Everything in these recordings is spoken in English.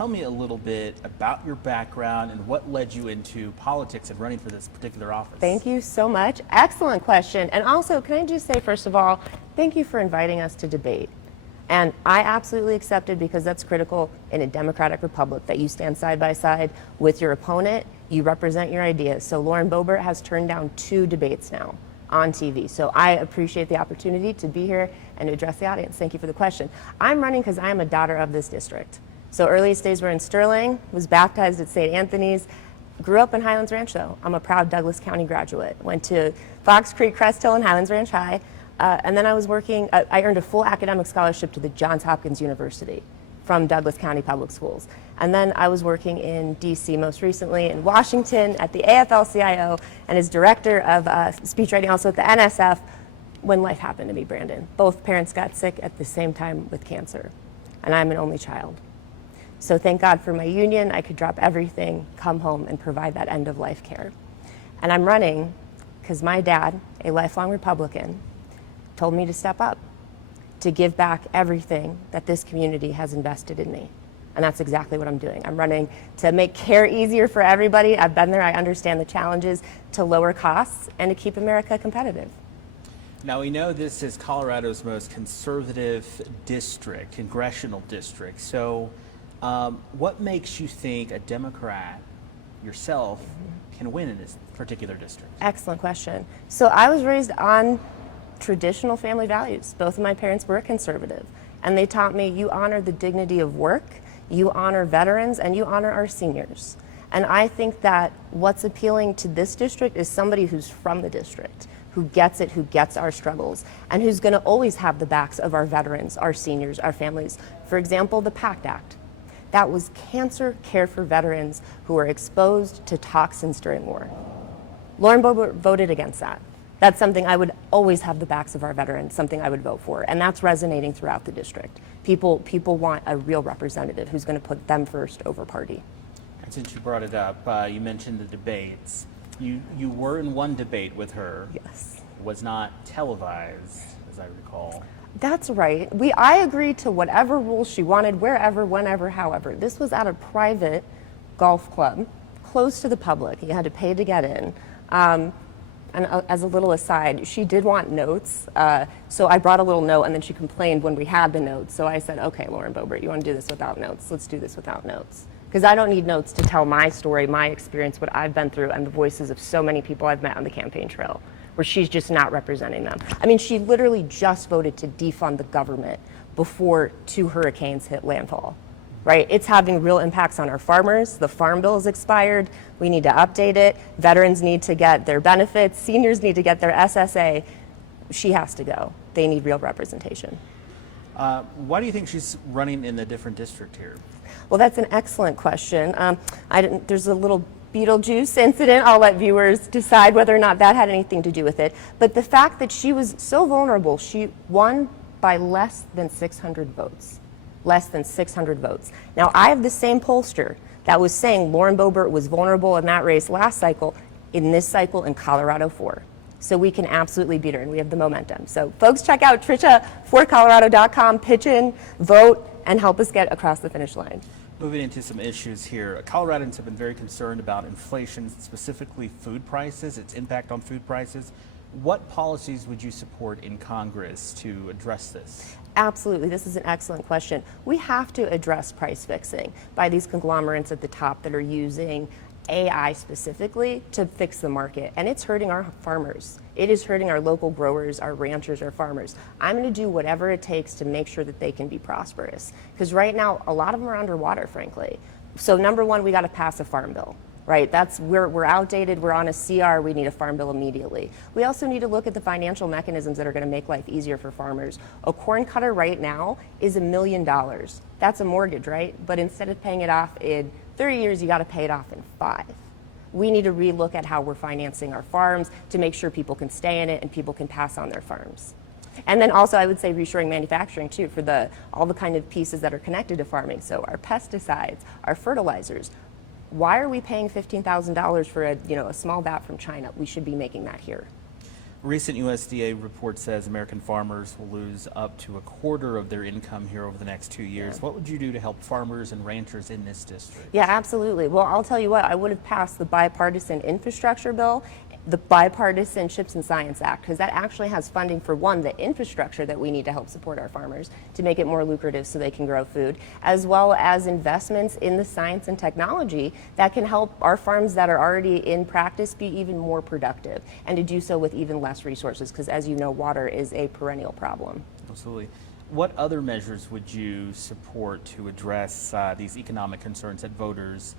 tell me a little bit about your background and what led you into politics and running for this particular office. Thank you so much. Excellent question. And also, can I just say, first of all, thank you for inviting us to debate. And I absolutely accepted, because that's critical in a democratic republic, that you stand side by side with your opponent, you represent your ideas. So Lauren Bobbert has turned down 2 debates now on TV. So I appreciate the opportunity to be here and to address the audience. Thank you for the question. I'm running because I am a daughter of this district. So earliest days were in Sterling, was baptized at St. Anthony's, grew up in Highlands Ranch though. I'm a proud Douglas County graduate. Went to Fox Creek, Crest Hill, and Highlands Ranch High. And then I was working, I earned a full academic scholarship to the Johns Hopkins University from Douglas County Public Schools. And then I was working in DC, most recently in Washington at the AFL-CIO, and as director of speech writing also at the NSF, when life happened to me, Brandon. Both parents got sick at the same time with cancer, and I'm an only child. So thank God for my union, I could drop everything, come home, and provide that end-of-life care. And I'm running because my dad, a lifelong Republican, told me to step up, to give back everything that this community has invested in me. And that's exactly what I'm doing. I'm running to make care easier for everybody. I've been there, I understand the challenges, to lower costs and to keep America competitive. Now, we know this is Colorado's most conservative district, congressional district. So what makes you think a Democrat, yourself, can win in this particular district? Excellent question. So I was raised on traditional family values. Both of my parents were conservative, and they taught me you honor the dignity of work, you honor veterans, and you honor our seniors. And I think that what's appealing to this district is somebody who's from the district, who gets it, who gets our struggles, and who's going to always have the backs of our veterans, our seniors, our families. For example, the PACT Act. That was cancer care for veterans who were exposed to toxins during war. Lauren Bobbert voted against that. That's something I would always have the backs of our veterans, something I would vote for, and that's resonating throughout the district. People want a real representative who's going to put them first over party. And since you brought it up, you mentioned the debates. You were in one debate with her. Yes. It was not televised, as I recall. That's right. I agreed to whatever rules she wanted, wherever, whenever, however. This was at a private golf club, closed to the public. You had to pay to get in. And as a little aside, she did want notes, so I brought a little note, and then she complained when we had the notes. So I said, okay, Lauren Bobbert, you want to do this without notes? Let's do this without notes. Because I don't need notes to tell my story, my experience, what I've been through, and the voices of so many people I've met on the campaign trail, where she's just not representing them. I mean, she literally just voted to defund the government before 2 hurricanes hit landfall. Right? It's having real impacts on our farmers. The Farm Bill is expired. We need to update it. Veterans need to get their benefits. Seniors need to get their SSA. She has to go. They need real representation. Why do you think she's running in a different district here? Well, that's an excellent question. There's a little Beetlejuice incident. I'll let viewers decide whether or not that had anything to do with it. But the fact that she was so vulnerable, she won by less than 600 votes. Less than 600 votes. Now, I have the same pollster that was saying Lauren Bobbert was vulnerable in that race last cycle, in this cycle in Colorado 4. So we can absolutely beat her, and we have the momentum. So folks, check out Trisha4Colorado.com, pitch in, vote, and help us get across the finish line. Moving into some issues here, Coloradans have been very concerned about inflation, specifically food prices, its impact on food prices. What policies would you support in Congress to address this? Absolutely, this is an excellent question. We have to address price fixing by these conglomerates at the top that are using AI specifically to fix the market, and it's hurting our farmers. It is hurting our local growers, our ranchers, our farmers. I'm going to do whatever it takes to make sure that they can be prosperous, because right now a lot of them are underwater, frankly. So number one, we got to pass a farm bill. Right, we're outdated, we're on a CR, we need a farm bill immediately. We also need to look at the financial mechanisms that are going to make life easier for farmers. A corn cutter right now is $1 million. That's a mortgage, right? But instead of paying it off in 30 years, you got to pay it off in 5. We need to relook at how we're financing our farms to make sure people can stay in it and people can pass on their farms. And then also I would say reshoring manufacturing too for all the kind of pieces that are connected to farming. So our pesticides, our fertilizers. Why are we paying $15,000 for a small bat from China? We should be making that here. Recent USDA report says American farmers will lose up to a quarter of their income here over the next 2 years. Yeah. What would you do to help farmers and ranchers in this district? Yeah, absolutely. Well, I'll tell you what, I would have passed the bipartisan infrastructure bill, the bipartisan Chips and Science Act, because that actually has funding for, one, the infrastructure that we need to help support our farmers to make it more lucrative so they can grow food, as well as investments in the science and technology that can help our farms that are already in practice be even more productive, and to do so with even less resources, because as you know, water is a perennial problem. Absolutely. What other measures would you support to address these economic concerns that voters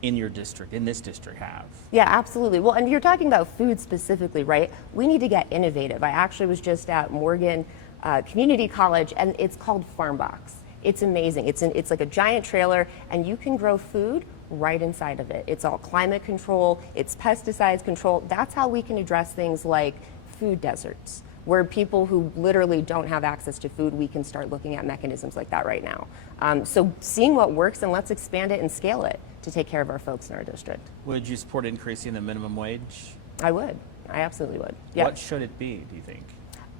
in your district, in this district, have? Yeah, absolutely. Well, and you're talking about food specifically, right? We need to get innovative. I actually was just at Morgan Community College, and it's called Farm Box. It's amazing. It's like a giant trailer, and you can grow food right inside of it. It's all climate control, it's pesticides control. That's how we can address things like food deserts, where people who literally don't have access to food, we can start looking at mechanisms like that right now. So seeing what works, and let's expand it and scale it to take care of our folks in our district. Would you support increasing the minimum wage? I would. I absolutely would. Yeah. What should it be, do you think?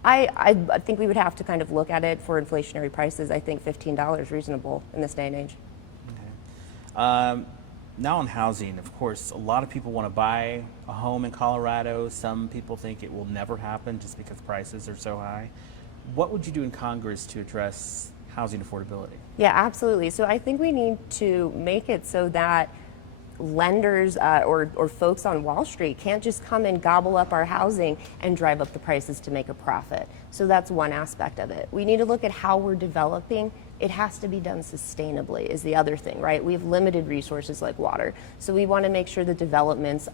I think we would have to kind of look at it for inflationary prices. I think $15 is reasonable in this day and age. Okay. Now on housing, of course, a lot of people want to buy a home in Colorado. Some people think it will never happen just because prices are so high. What would you do in Congress to address housing affordability? Yeah, absolutely. So I think we need to make it so that lenders or folks on Wall Street can't just come and gobble up our housing and drive up the prices to make a profit. So that's one aspect of it. We need to look at how we're developing. It has to be done sustainably is the other thing, right? We have limited resources like water. So we want to make sure the developments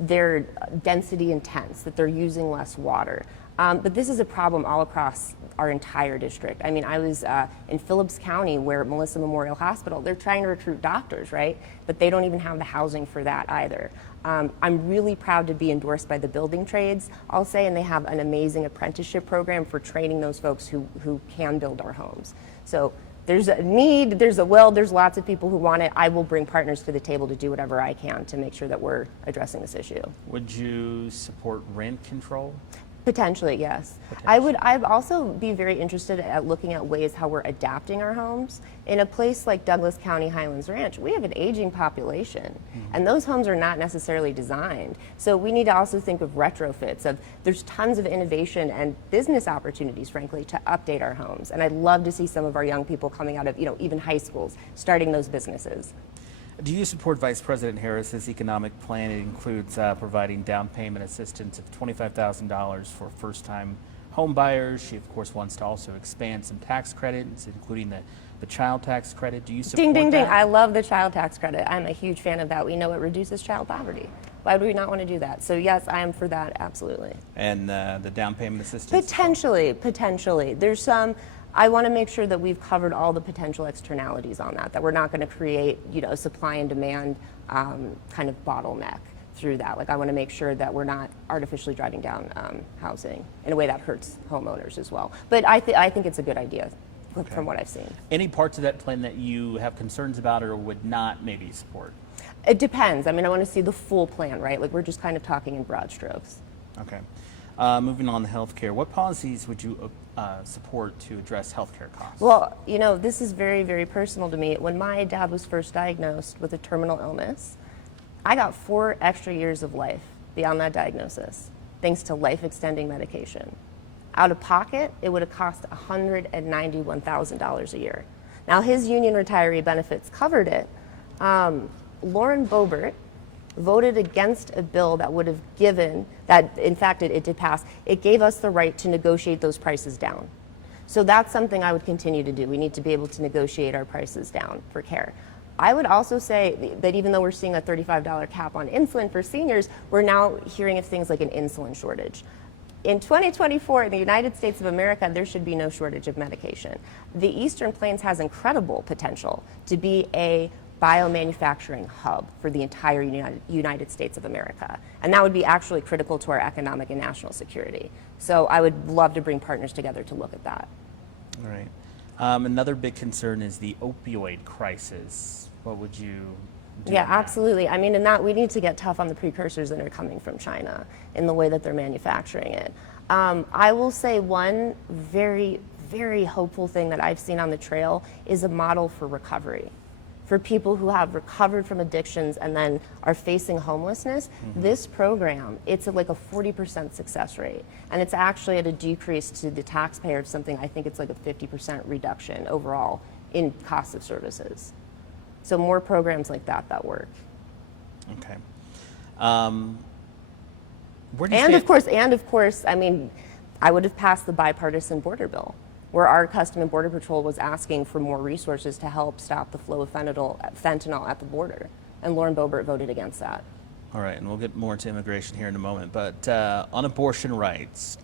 they're density intense, that they're using less water. But this is a problem all across our entire district. I mean, I was in Phillips County, where Melissa Memorial Hospital, they're trying to recruit doctors, right? But they don't even have the housing for that either. I'm really proud to be endorsed by the building trades, I'll say, and they have an amazing apprenticeship program for training those folks who can build our homes. So there's a need, there's a will, there's lots of people who want it. I will bring partners to the table to do whatever I can to make sure that we're addressing this issue. Would you support rent control? Potentially, yes. I'd also be very interested at looking at ways how we're adapting our homes. In a place like Douglas County Highlands Ranch, we have an aging population, and those homes are not necessarily designed. So we need to also think of retrofits. There's tons of innovation and business opportunities, frankly, to update our homes. And I'd love to see some of our young people coming out of, even high schools, starting those businesses. Do you support Vice President Harris's economic plan? It includes providing down payment assistance of $25,000 for first-time home buyers. She, of course, wants to also expand some tax credits, including the child tax credit. Do you support Ding, ding, that? ding. I love the child tax credit. I'm a huge fan of that. We know it reduces child poverty. Why would we not want to do that? So yes, I am for that, absolutely. And the down payment assistance? Potentially. There's some. I want to make sure that we've covered all the potential externalities on that we're not going to create, a supply and demand kind of bottleneck through that. Like, I want to make sure that we're not artificially driving down housing in a way that hurts homeowners as well. But I think it's a good idea from what I've seen. Any parts of that plan that you have concerns about or would not maybe support? It depends. I mean, I want to see the full plan, right? Like, we're just kind of talking in broad strokes. Okay. Moving on to healthcare, what policies would you support to address healthcare costs? Well, this is very, very personal to me. When my dad was first diagnosed with a terminal illness, I got 4 extra years of life beyond that diagnosis, thanks to life-extending medication. Out of pocket, it would have cost $191,000 a year. Now, his union retiree benefits covered it. Lauren Bobbert voted against a bill that would have given, that in fact it did pass, it gave us the right to negotiate those prices down. So that's something I would continue to do. We need to be able to negotiate our prices down for care. I would also say that even though we're seeing a $35 cap on insulin for seniors, we're now hearing of things like an insulin shortage. In 2024, in the United States of America, there should be no shortage of medication. The Eastern Plains has incredible potential to be a biomanufacturing hub for the entire United States of America. And that would be actually critical to our economic and national security. So I would love to bring partners together to look at that. All right. Another big concern is the opioid crisis. What would you Yeah, that. absolutely. I mean, in that we need to get tough on the precursors that are coming from China in the way that they're manufacturing it. I will say one very, very hopeful thing that I've seen on the trail is a model for recovery. For people who have recovered from addictions and then are facing homelessness, this program, it's like a 40% success rate. And it's actually at a decrease to the taxpayer of something, I think it's like a 50% reduction overall in cost of services. So more programs like that work. Okay. Where do you And stand- of course, I mean, I would have passed the bipartisan border bill, where our Custom and Border Patrol was asking for more resources to help stop the flow of fentanyl at the border. And Lauren Bobbert voted against that. All right, and we'll get more into immigration here in a moment. But on abortion rights,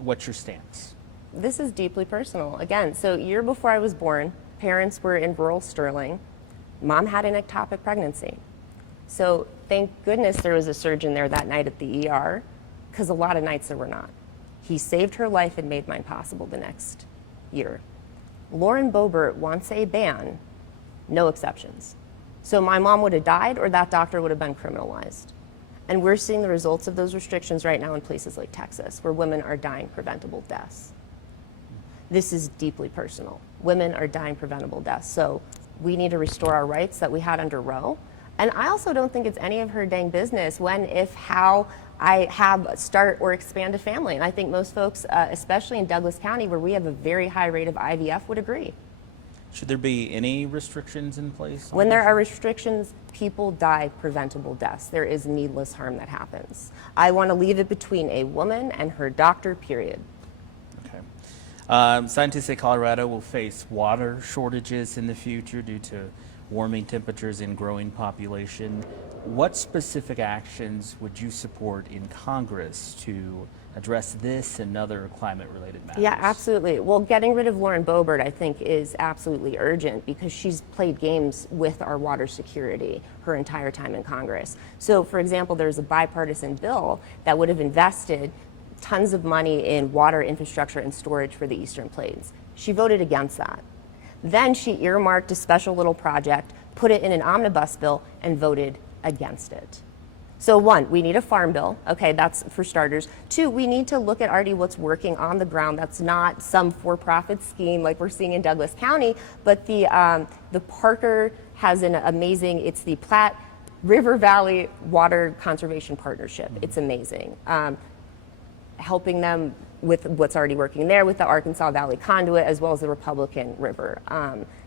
what's your stance? This is deeply personal. Again, so year before I was born, parents were in rural Sterling. Mom had an ectopic pregnancy. So thank goodness there was a surgeon there that night at the ER, because a lot of nights there were not. He saved her life and made mine possible the next year. Lauren Bobbert wants a ban, no exceptions. So my mom would have died or that doctor would have been criminalized. And we're seeing the results of those restrictions right now in places like Texas, where women are dying preventable deaths. This is deeply personal. Women are dying preventable deaths. So we need to restore our rights that we had under Roe. And I also don't think it's any of her dang business when, if, how I start or expand a family. And I think most folks, especially in Douglas County, where we have a very high rate of IVF, would agree. Should there be any restrictions in place? When there are restrictions, people die preventable deaths. There is needless harm that happens. I want to leave it between a woman and her doctor, period. Okay. Scientists say Colorado will face water shortages in the future due to warming temperatures and growing population. What specific actions would you support in Congress to address this and other climate-related matters? Yeah, absolutely. Well, getting rid of Lauren Bobbert, I think, is absolutely urgent because she's played games with our water security her entire time in Congress. So, for example, there's a bipartisan bill that would have invested tons of money in water infrastructure and storage for the Eastern Plains. She voted against that. Then she earmarked a special little project, put it in an omnibus bill, and voted against it. So one, we need a farm bill. Okay, that's for starters. Two, we need to look at already what's working on the ground. That's not some for-profit scheme like we're seeing in Douglas County, but the Parker has an amazing, it's the Platte River Valley Water Conservation Partnership. It's amazing. Helping them with what's already working there with the Arkansas Valley Conduit as well as the Republican River.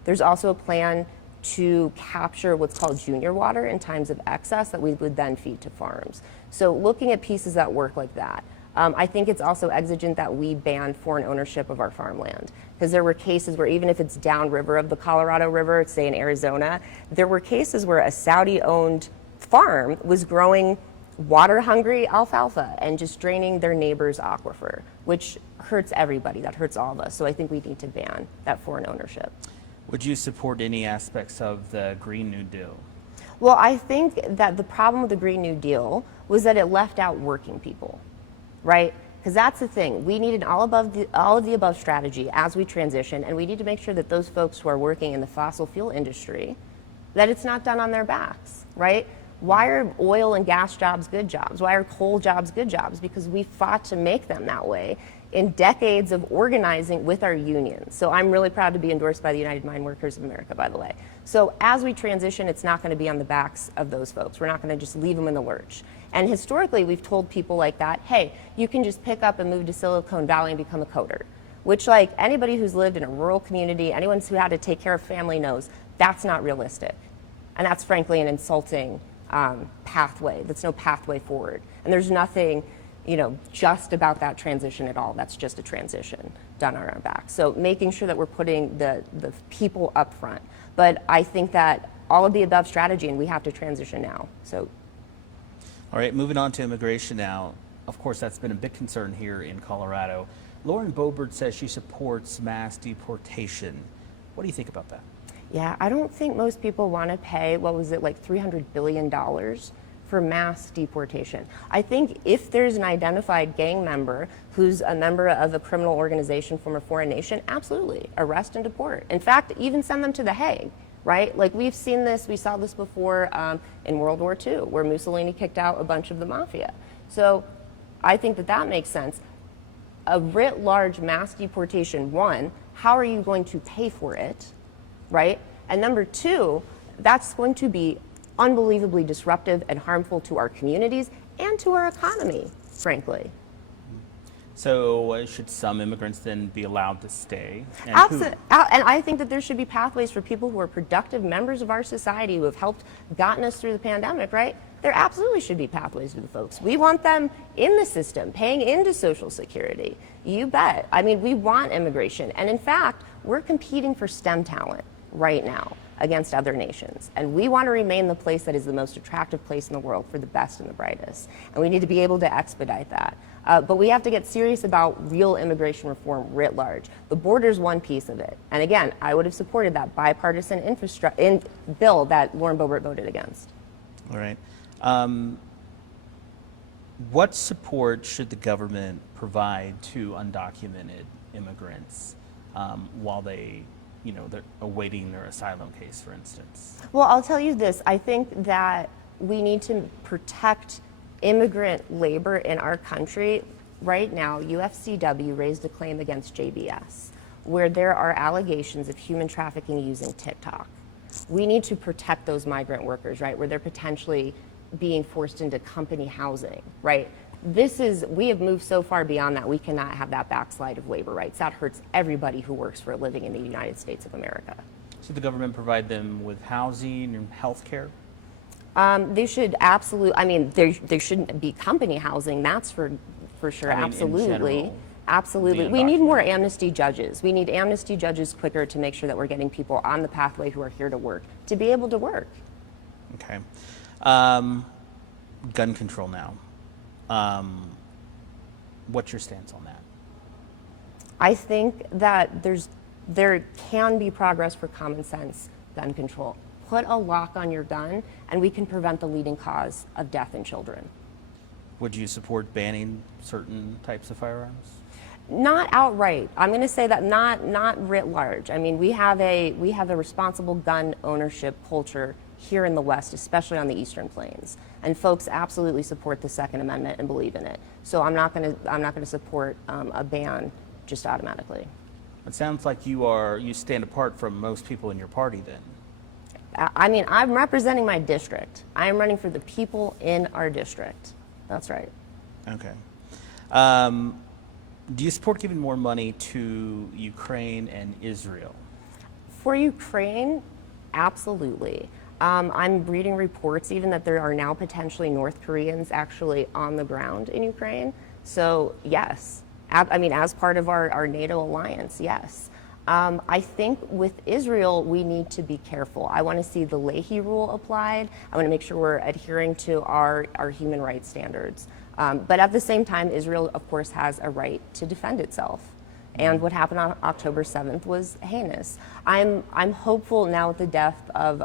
There's also a plan to capture what's called junior water in times of excess that we would then feed to farms. So looking at pieces that work like that. I think it's also exigent that we ban foreign ownership of our farmland, because there were cases where even if it's downriver of the Colorado River, say in Arizona, there were cases where a Saudi-owned farm was growing water-hungry alfalfa and just draining their neighbor's aquifer, which hurts everybody. That hurts all of us. So I think we need to ban that foreign ownership. Would you support any aspects of the Green New Deal? Well, I think that the problem with the Green New Deal was that it left out working people, right? Because that's the thing. We need an all of the above strategy as we transition, and we need to make sure that those folks who are working in the fossil fuel industry, that it's not done on their backs, right? Why are oil and gas jobs good jobs? Why are coal jobs good jobs? Because we fought to make them that way in decades of organizing with our unions. So I'm really proud to be endorsed by the United Mine Workers of America, by the way. So as we transition, it's not going to be on the backs of those folks. We're not going to just leave them in the lurch. And historically, we've told people like that, hey, you can just pick up and move to Silicon Valley and become a coder, which, like, anybody who's lived in a rural community, anyone who had to take care of family knows that's not realistic. And that's frankly an insulting pathway. That's no pathway forward. And there's nothing, just about that transition at all. That's just a transition done on our back. So making sure that we're putting the people up front. But I think that all of the above strategy, and we have to transition now. So. All right, moving on to immigration now. Of course, that's been a big concern here in Colorado. Lauren Bobbert says she supports mass deportation. What do you think about that? Yeah, I don't think most people want to pay, like $300 billion for mass deportation. I think if there's an identified gang member who's a member of a criminal organization from a foreign nation, absolutely, arrest and deport. In fact, even send them to The Hague, right? Like we've seen this, we saw this before in World War II, where Mussolini kicked out a bunch of the mafia. So I think that that makes sense. A writ large mass deportation, one, how are you going to pay for it, right? And number two, that's going to be unbelievably disruptive and harmful to our communities and to our economy, frankly. So should some immigrants then be allowed to stay? And And I think that there should be pathways for people who are productive members of our society who have helped gotten us through the pandemic, right? There absolutely should be pathways for the folks. We want them in the system, paying into Social Security. You bet. I mean, we want immigration. And in fact, we're competing for STEM talent right now against other nations. And we want to remain the place that is the most attractive place in the world for the best and the brightest. And we need to be able to expedite that. But we have to get serious about real immigration reform writ large. The border's one piece of it. And again, I would have supported that bipartisan bill that Lauren Bobbert voted against. All right. What support should the government provide to undocumented immigrants while they're awaiting their asylum case, for instance? Well, I'll tell you this. I think that we need to protect immigrant labor in our country. Right now, UFCW raised a claim against JBS, where there are allegations of human trafficking using TikTok. We need to protect those migrant workers, right, where they're potentially being forced into company housing, right? We have moved so far beyond that. We cannot have that backslide of labor rights. That hurts everybody who works for a living in the United States of America. Should the government provide them with housing and health care? They should absolutely, I mean, there shouldn't be company housing, that's for sure, I mean, in absolutely. general, Absolutely. We need more amnesty judges. We need amnesty judges quicker to make sure that we're getting people on the pathway who are here to work, to be able to work. Okay. Gun control now. What's your stance on that? I think that there can be progress for common sense gun control. Put a lock on your gun and we can prevent the leading cause of death in children. Would you support banning certain types of firearms? Not outright. I'm going to say that not writ large. I mean, we have a responsible gun ownership culture here in the West, especially on the Eastern Plains, and folks absolutely support the Second Amendment and believe in it. So I'm not going to support a ban just automatically. It sounds like you stand apart from most people in your party then. I mean, I'm representing my district. I am running for the people in our district. That's right. Okay. Do you support giving more money to Ukraine and Israel? For Ukraine, absolutely. I'm reading reports even that there are now potentially North Koreans actually on the ground in Ukraine. So yes, I mean, as part of our NATO alliance, yes. I think with Israel, we need to be careful. I want to see the Leahy rule applied. I want to make sure we're adhering to our human rights standards. But at the same time, Israel, of course, has a right to defend itself. And what happened on October 7th was heinous. I'm hopeful now with the death of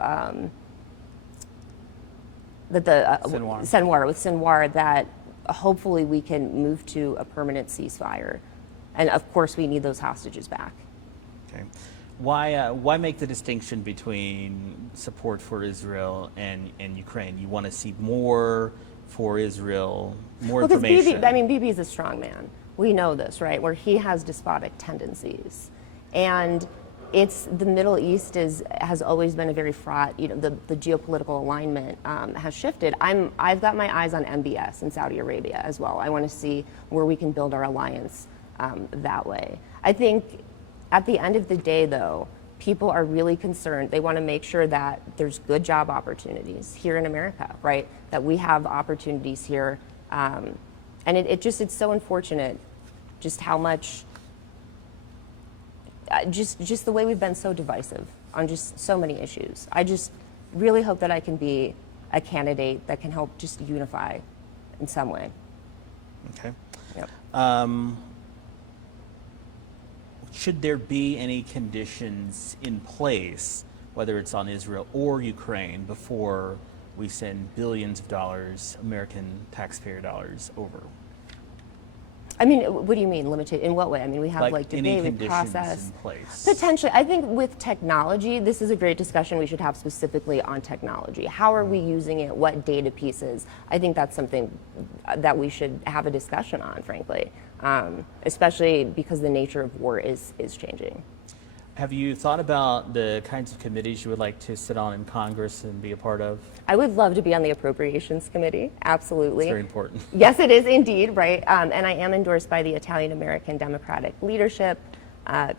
Sinwar, that hopefully we can move to a permanent ceasefire. And of course, we need those hostages back. Okay. Why make the distinction between support for Israel and Ukraine? You want to see more for Israel, more information? Bibi is a strong man. We know this, right? Where he has despotic tendencies. And the Middle East has always been a very fraught, the geopolitical alignment has shifted. I've got my eyes on MBS in Saudi Arabia as well. I want to see where we can build our alliance that way. I think at the end of the day, though, people are really concerned. They want to make sure that there's good job opportunities here in America, right? That we have opportunities here. And it's so unfortunate just how much, just the way we've been so divisive on just so many issues. I just really hope that I can be a candidate that can help just unify in some way. Okay. Yep. Should there be any conditions in place, whether it's on Israel or Ukraine, before we send billions of dollars, American taxpayer dollars, over? I mean, what do you mean limited? In what way? I mean, we have like any debate, we conditions process. in place? Potentially. I think with technology, this is a great discussion we should have specifically on technology. How are we using it? What data pieces? I think that's something that we should have a discussion on, frankly, especially because the nature of war is changing. Have you thought about the kinds of committees you would like to sit on in Congress and be a part of? I would love to be on the Appropriations Committee, absolutely. It's very important. Yes, it is indeed, right? And I am endorsed by the Italian American Democratic Leadership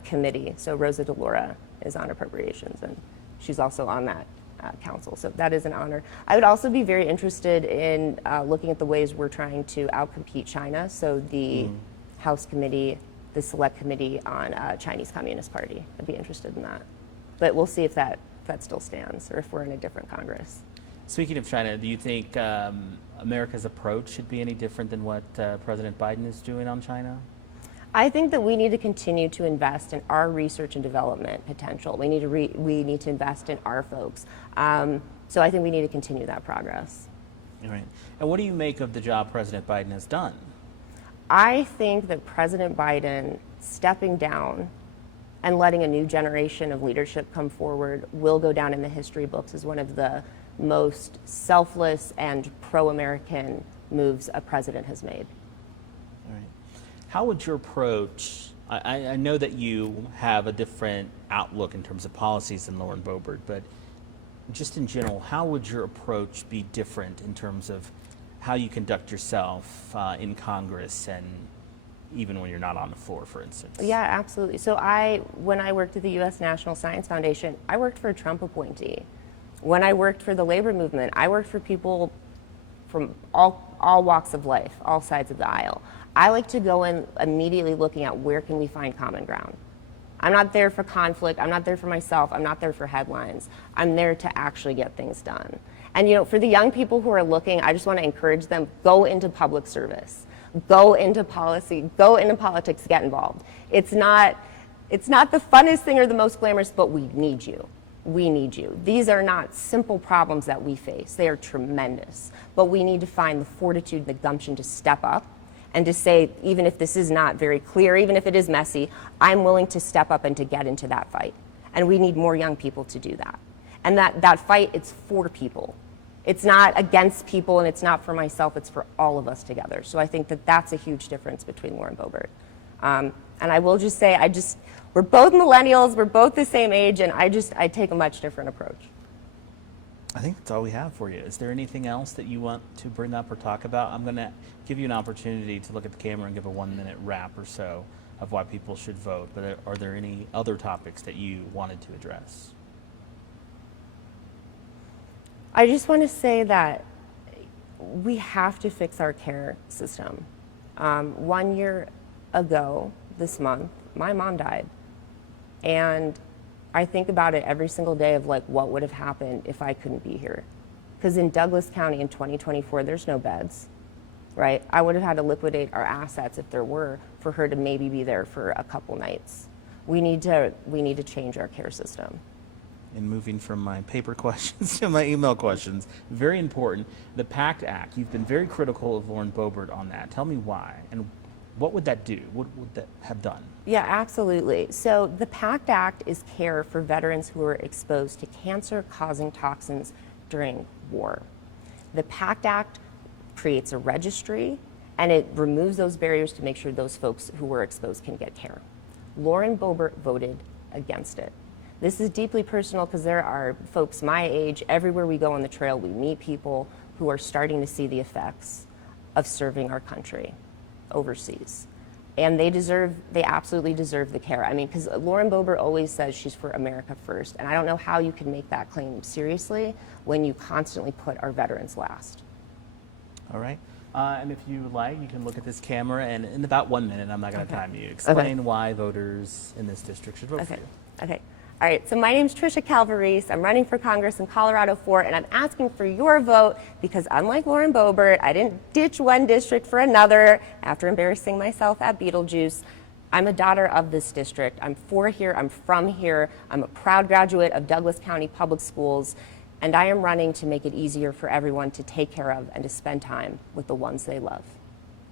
Committee. So Rosa DeLaura is on Appropriations, and she's also on that council. So that is an honor. I would also be very interested in looking at the ways we're trying to outcompete China. So the House Committee, the Select Committee on Chinese Communist Party. I'd be interested in that. But we'll see if that still stands or if we're in a different Congress. Speaking of China, do you think America's approach should be any different than what President Biden is doing on China? I think that we need to continue to invest in our research and development potential. We need to invest in our folks. So I think we need to continue that progress. All right. And what do you make of the job President Biden has done? I think that President Biden stepping down and letting a new generation of leadership come forward will go down in the history books as one of the most selfless and pro-American moves a president has made. All right. How would your approach, I know that you have a different outlook in terms of policies than Lauren Bobbert, but just in general, how would your approach be different in terms of how you conduct yourself in Congress and even when you're not on the floor, for instance? Yeah, absolutely. So when I worked at the U.S. National Science Foundation, I worked for a Trump appointee. When I worked for the labor movement, I worked for people from all walks of life, all sides of the aisle. I like to go in immediately looking at where can we find common ground. I'm not there for conflict. I'm not there for myself. I'm not there for headlines. I'm there to actually get things done. And you know, for the young people who are looking, I just want to encourage them, go into public service, go into policy, go into politics, get involved. It's not the funnest thing or the most glamorous, but we need you. We need you. These are not simple problems that we face. They are tremendous. But we need to find the fortitude and the gumption to step up and to say, even if this is not very clear, even if it is messy, I'm willing to step up and to get into that fight. And we need more young people to do that. And that fight, it's for people. It's not against people, and it's not for myself, it's for all of us together. So I think that that's a huge difference between Lauren Bobbert. And I will just say, we're both millennials, we're both the same age, and I take a much different approach. I think that's all we have for you. Is there anything else that you want to bring up or talk about? I'm going to give you an opportunity to look at the camera and give a 1-minute wrap or so of why people should vote. But are there any other topics that you wanted to address? I just want to say that we have to fix our care system. 1 year ago this month, my mom died. And I think about it every single day of like what would have happened if I couldn't be here. Because in Douglas County in 2024, there's no beds, right? I would have had to liquidate our assets if there were for her to maybe be there for a couple nights. We need to change our care system. And moving from my paper questions to my email questions, very important. The PACT Act, you've been very critical of Lauren Bobbert on that. Tell me why, and what would that do? What would that have done? Yeah, absolutely. So the PACT Act is care for veterans who are exposed to cancer-causing toxins during war. The PACT Act creates a registry, and it removes those barriers to make sure those folks who were exposed can get care. Lauren Bobbert voted against it. This is deeply personal because there are folks my age, everywhere we go on the trail, we meet people who are starting to see the effects of serving our country overseas. And they absolutely deserve the care. I mean, because Lauren Bobbert always says she's for America first, and I don't know how you can make that claim seriously when you constantly put our veterans last. All right. And if you like, you can look at this camera, and in about 1 minute, I'm not going to time you, explain why voters in this district should vote for you. Okay. All right, so my name's Trisha Calvarese. I'm running for Congress in Colorado 4, and I'm asking for your vote because unlike Lauren Bobbert, I didn't ditch one district for another after embarrassing myself at Beetlejuice. I'm a daughter of this district. I'm for here, I'm from here. I'm a proud graduate of Douglas County Public Schools, and I am running to make it easier for everyone to take care of and to spend time with the ones they love.